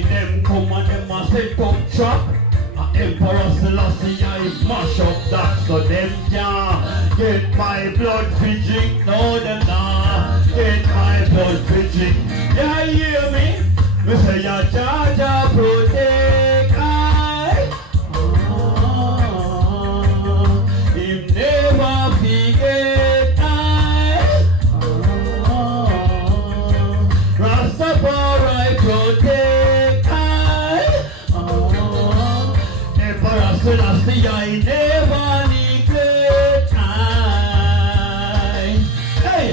See them come and them a set up trap. Emperor Selassie I mash up that so them can't get my blood fi drink. No them nah get my blood fi drink. Yeah, you hear me? Me say ya Jah Jah protect I. Him never forget I. Rastafari protect I. Emperor Selassie I never neglect I. Hey,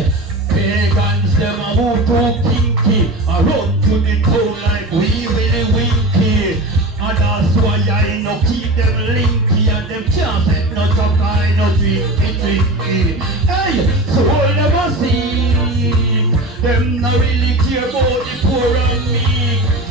pagans them a move too kinky, a run to the town like we really winky, and that's why I no keep them linky, and them can't set no talk, I no drinky. Hey, so all them a see, them no really care about the poor and me.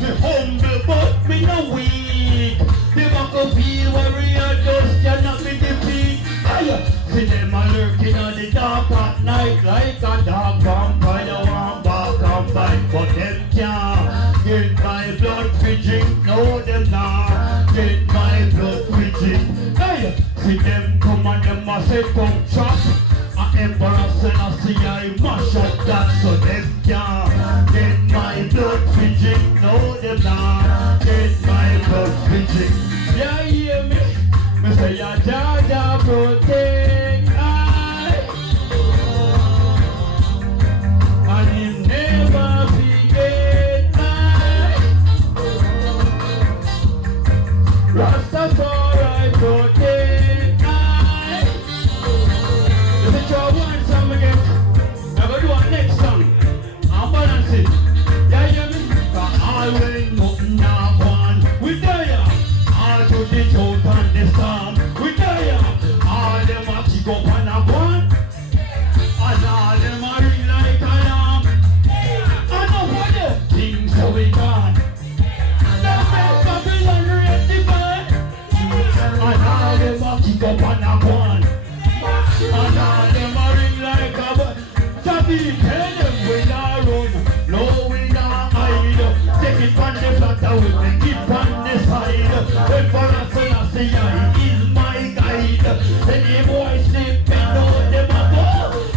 Me humble but me no weak. Them a go feel warrior just cannot be defeat. Hey, see them a lurking on the dark at night like a dark vampire one back and fight, but them can't get my blood fi drink. No, them nah get my blood fi drink. Hey, see them come and them a set up trap. A Emperor Selassie I mash up that so them can't get my blood fi drink. No, them nah get my blood fi drink. Yeah, you hear me? Me say ya Jah Jah protect I, and him never forget I. Rastafari protect I. If you try one song again, I'm gonna do a next song. I'm balancing. Yeah, you hear me? 'Cause always nothing now one. We there. All to the truth and the storm. We there. All them a kick up and a gun. And all them a ring like alarm. And now for them things so we gone. Them make Babylon raise the bar. And all them a kick up and a gun. And all them a ring like a gun. Jabi, tell them we not run. No, we not hide. Take it on the flat we take it on the side. Emperor Selassie I is my guide. Any boy slip, they know them a go.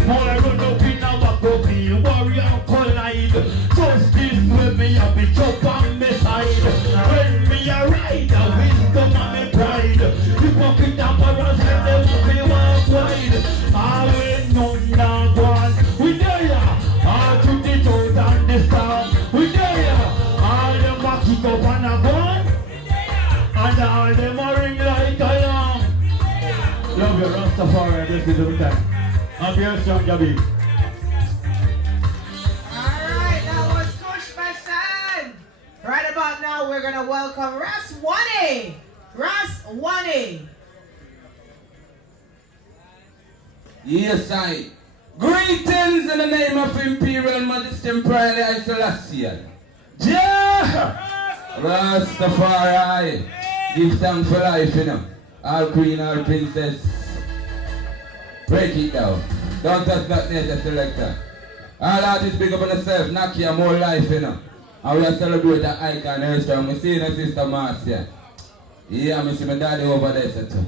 Boy run up in a battlefield, warrior collide. Justice with me a bitch up on me side. When me a ride, wisdom and me pride. You walk in the emperors and them be walk wide. Always none now one. We there, all through the truth and the storm. We there, all them a kick up and a gun. And all them a ring like a lamb. Love your Rastafari, this is the time. I'm Earthstrong, Jabi. Alright, that was Kush Bashan. Right about now, we're gonna welcome Ras Oney. Ras Oney. Yes, I. Greetings in the name of Imperial Majesty Emperor I Selassie I. Jah Rastafari. Give thanks for life, you know. All queen, all princess. Break it down. Don't touch that nature selector. All artists big up on themselves, knock your more life, you know. And we are celebrating the icon Earthstrong. We see the sister Marcia. Yeah, I see my daddy over there, so too.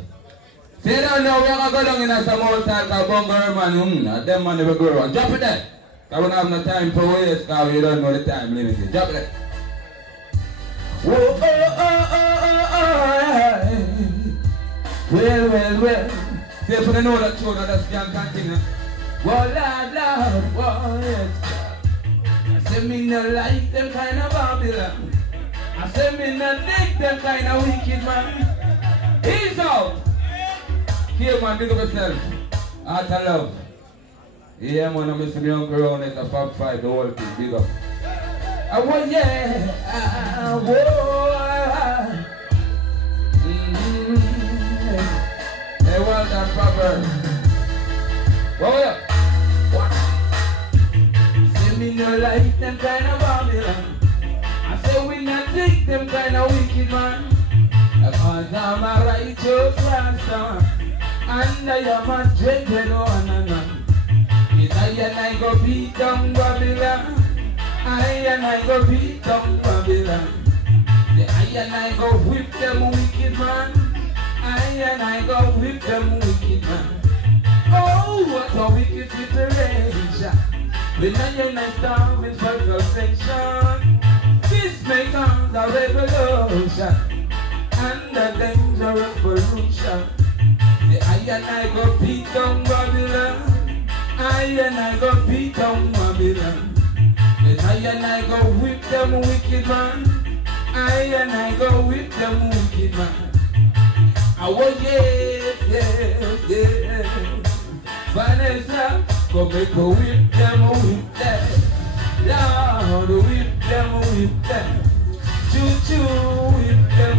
See down now, we are going to go down in some old time called Bungar man. Them man never go around. Drop it there. Because we don't have no time for waste, because we don't know the time limit. Drop it there. Whoa, well. See if you know that tune, that can continue. Whoa, Lord, yes. I say me no like them kind of Babylon. I say me no dig them kind of wicked man. He's out. Here man, big up yourself. Heart of love. Yeah man, I'm missing my uncle around at the Fab 5, the whole thing, big up. Oh yeah, whoa. Hey, well done, Papa. Whoa, what? Say me no like them kind of Babylon. I say we not dig them kind of wicked man. Because I'm a righteous ransom. And I am a dreaded one. It's I and I go beat down Babylon. I and I go beat down Babylon. I and I go whip them wicked man. I and I go whip them wicked man. Oh, what a wicked situation. When I and I starving for perfection. This may cause a revolution and a dangerous pollution. The I and I go beat down Babylon. I and I go beat down Babylon. The I and I go whip them wicked man. I and I go whip them wicked man. I was yeah. Vanessa, go make a whip them Lord, whip them. Choo-choo, whip them.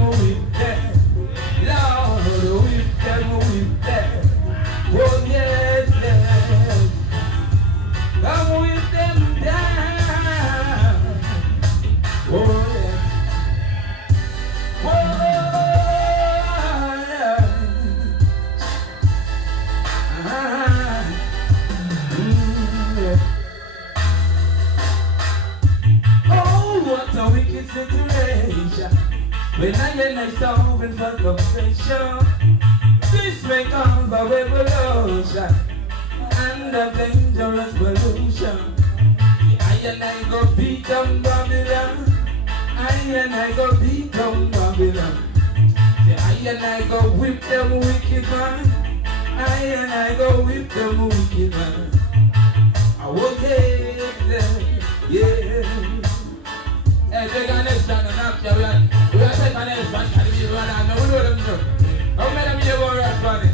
Lord, whip them. Oh yes. Come whip them down. Oh yes. What a wicked situation. When I and I starving for compensation. This may cause a revolution and a dangerous pollution. I and I go beat down Babylon. I and I go beat down Babylon. I and I go whip them wicked man. I and I go whip them wicked man. I will get them, yeah. Hey, take an extra and knock you. We are taking an extra and we run out. We know them too. How many of you go Ras Oney?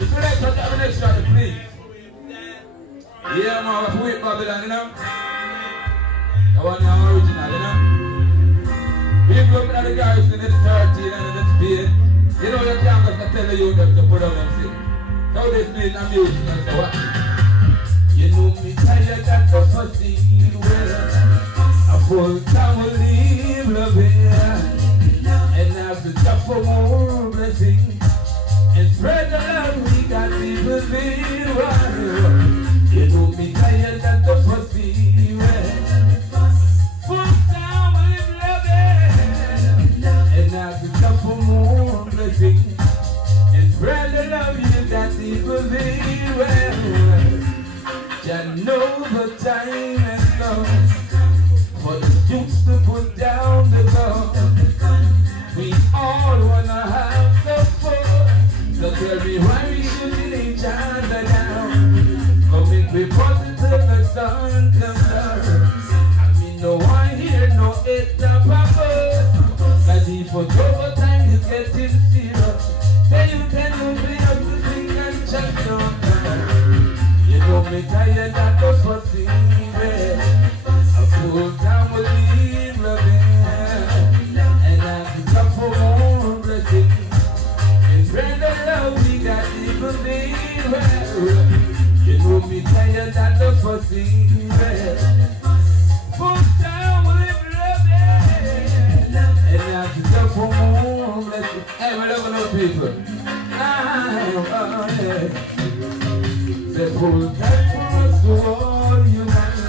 If you like to have an extra, please. Yeah, man, we whip Babylon, you know. The one now original, you know. We grew up in the guys in the 13 and the speed. You know you can't just tell the youth them to put up and sing. So this means I'm music and so what? You know me tired that the pussy well. A full time will leave love here. And have to top for more blessing. And spread the love we got people feel wild. You know me tired that the pussy well. Full time will leave love here. And have to top for more blessing. And spread the love you got people feel well. You know the time has come. For the youths to put down the gun. We all wanna have some fun. So tell me why we shooting each other down. Come in we positive the sun comes down. I mean no one here, no hate, no papa. Cause if for overtime you getting serious. Then you can be up to sing and check on time. You know me tired that the pussy red. Full time will leave loving. And I'm tough for more blessing. And friend of love we got people being well. You know me tired that the pussy red. Full time will leave loving. And I'm tough for more blessing. Hey, we love those people. Yeah. The full time for us to all unite.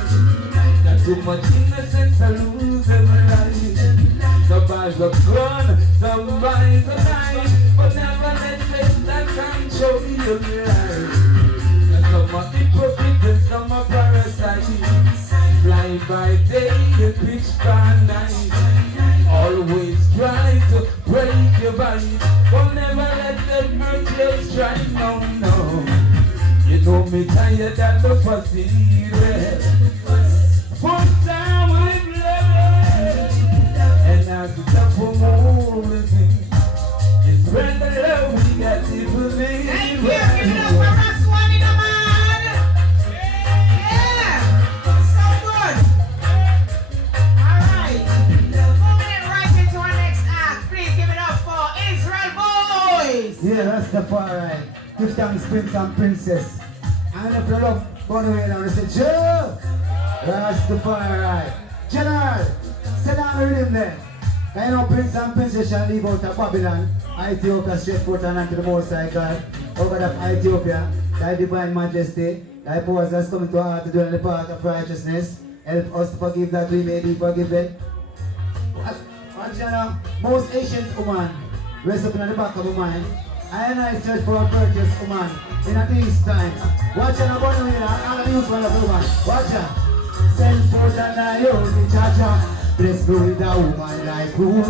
Too much innocence I lose every life. Somebody's a gun, somebody's a knife. But never let that control your life. And some are hypocrite and some are parasites. Fly by day and pitch by night. Always try to break your body. But never let them hurt your stride, no. You know me tired than the pussy red. Full time with love. And now to top for more living. It's spread the love we got people living. Thank you, give it up for Ras Oney, the man. Yeah, so good. Alright, moving it right into our next act. Please give it up for Israel Boys. Yeah, that's the far right. Give thanks, Prince and Princess. And if you love, go to hell and say, Joe! That's the fire right. General, sit down with him there. I know Prince and Princess shall leave out of Babylon, Ethiopia, straight forth and unto the Most High God. Over the Ethiopia, thy divine majesty, thy powers has come to our heart to dwell in the path of righteousness. Help us to forgive that we may be forgiven. What Watch out, most Asian woman, rest up in the back of my mind. I search for a virtuous woman in these times. Watch out, about the and the youth one of the woman. Watch out. Send forth and I own the Jah Shaka. Bless me with a woman like Ruth.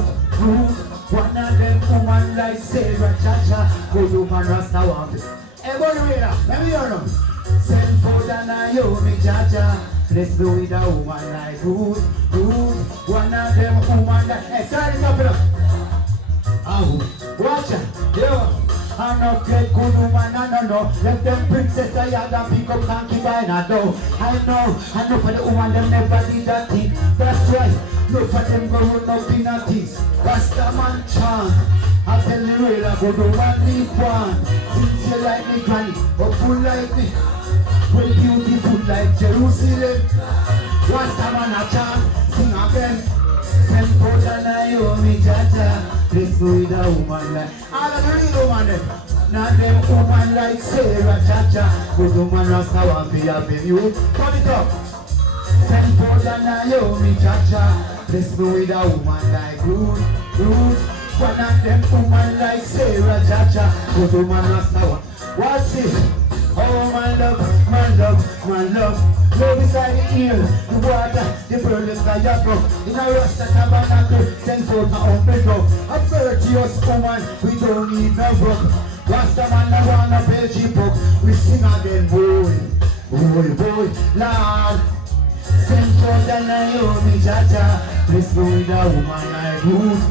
One of them woman like Sarah Jah Shaka. Good woman Rasta want it. Hey, Bonawila, let me hear them. Send forth and I own the Jah Shaka. Bless me with a woman like Ruth. One of them woman like... Hey, turn it up enough. Oh, watch out. Yeah. I know get good woman, no. Let them princess I had and pick up concubine, I know. I know for the woman, them never did that thing. That's right, no for them go run up in a things. Rasta man chant. I tell you real, I go do one leave one. Since you like me granny, or full like me. Well beautiful like Jerusalem. Rasta man a chant, sing again. Send forth and I owe me Jah Shaka. Bless me with a woman like all of the real woman them. Not them woman like Sarah Jah Shaka. Good woman Rasta want to have them youth. Turn it up. Send forth and I owe me Jah Shaka. Bless me with a woman like Ruth. One of them woman like Sarah Jah Shaka. Good woman Rasta want. What's it? Oh my love. Love inside the ear, the water, the bird, the sky, the brook. In a Rasta tabernacle, send forth my own bedrock. A virtuous woman, we don't need no book. Rasta man, I wanna pay cheap book. We sing again, boy, Lord. Send forth and I owe me Jah Shaka. Bless me with a woman like Ruth.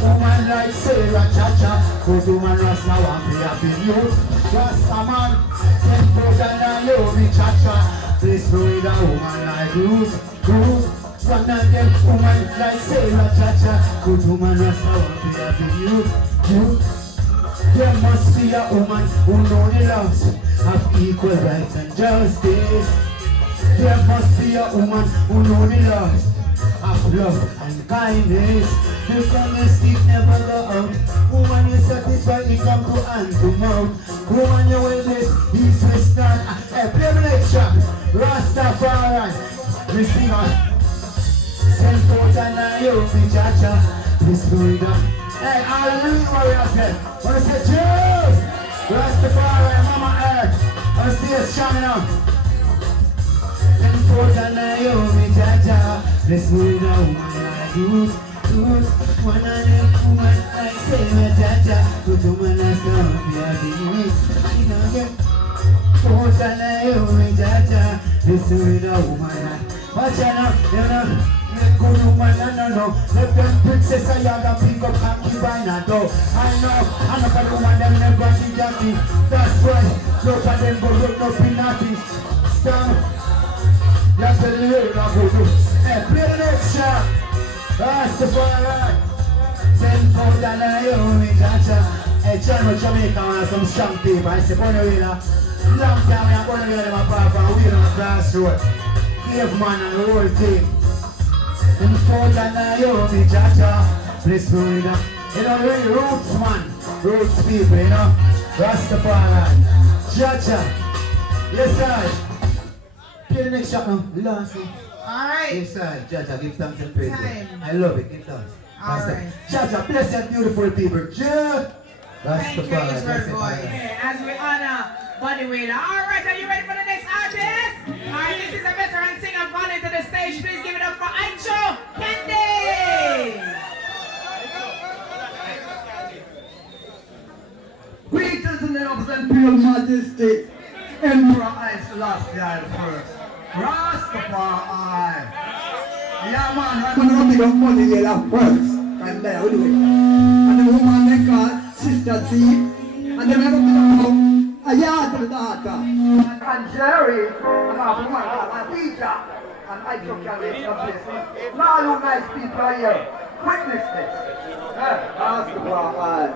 Woman like Sarah Jah Shaka. Good woman Rasta want to have in youth. Rasta man, send forth and I owe me Jah Shaka. Bless me with a woman like Ruth. One of them woman like Sarah Jah Shaka. Good woman Rasta want to have in youth. There must be a woman who knows the laws of equal rights and justice. There must be a woman who knows the laws of love and kindness. The domestic never go out. Woman you satisfy, it come to hand to mouth. Woman you wellness, east, west, north. Hey, play me next track. Rastafari. We sing on. Send forth and I owe me Jah Shaka. This freedom. Hey, all the real warriors say. Wanna say cheers? Rastafari, Mama Earth. Wanna stay strong enough. Send forth and I owe me Jah Shaka. This freedom, woman like you. One of them woman like Sarah Jah Shaka. Good woman I saw me at the youth. You know them. Forth and I owe me Jah Shaka. This freedom, woman like. Watch out now, you know. Good woman, no. Let them princess I have a pick up concubine, I know for the woman, them never did that thing. That's right, look at them go run up in nothing. Stand, that's the lyric I go do. Hey, play the next shot. That's the fire. Send forth and I owe me Jah Shaka. Hey, John with Jamaica and some strong people. I say, Bonawila, long time I'm going to get them apart from wheel on the crossroad. Cave man and the whole team. And forth and I owe me Jah Shaka. Bless me with that. You know, really roots man. Roots people, you know. Rastafari. Jah Shaka. Yes, sir. Play the next shot now. Last one. Alright. Yes, sir. Jah Shaka, give thanks and praise. Time. I love it. Give thanks. Alright. Jah Shaka, bless that beautiful people. Jah. Thank you, Israel boy. As we honor Body Wailer. Alright, are you ready for the next artist? Alright, this is a veteran singer born into the stage. Please give it up for Icho Candy. Greetings in the upstand Imperial Majesty, Emperor I Selassie I first. Rastafari. Yeah man, I'm gonna big up Body Wailer first. I'm there, we'll do it. And the woman they call Sister T. And then I'm gonna a yard to the daughter. And Jerry, and after one, and Peter, and I took care of this. Now you nice people are here. Witness this. Rastafari.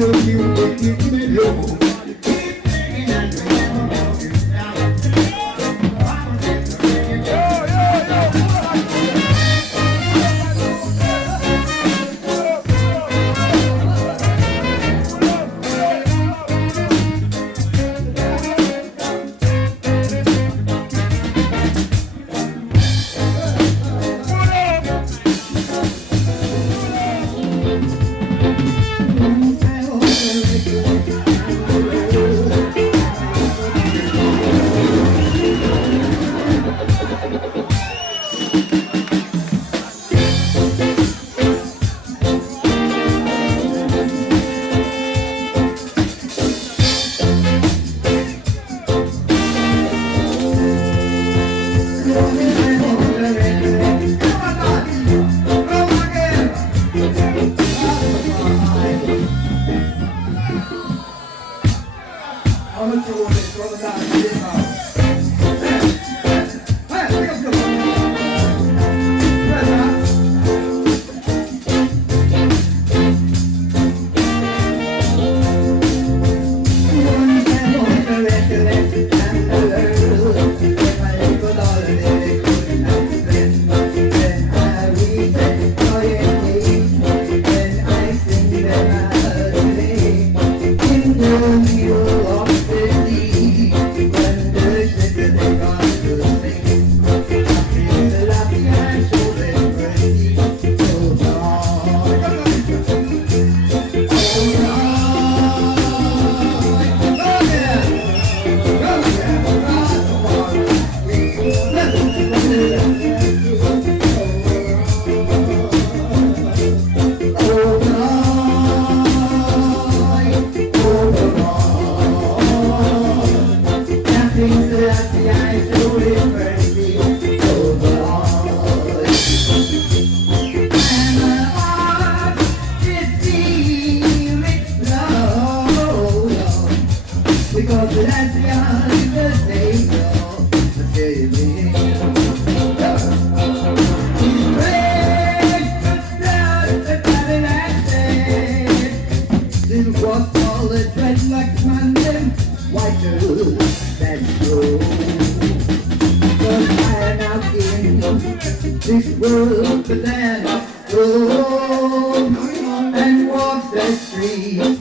love you, give me love. Keep singing and we never love you down. This world, the land of gold, and walks the streets.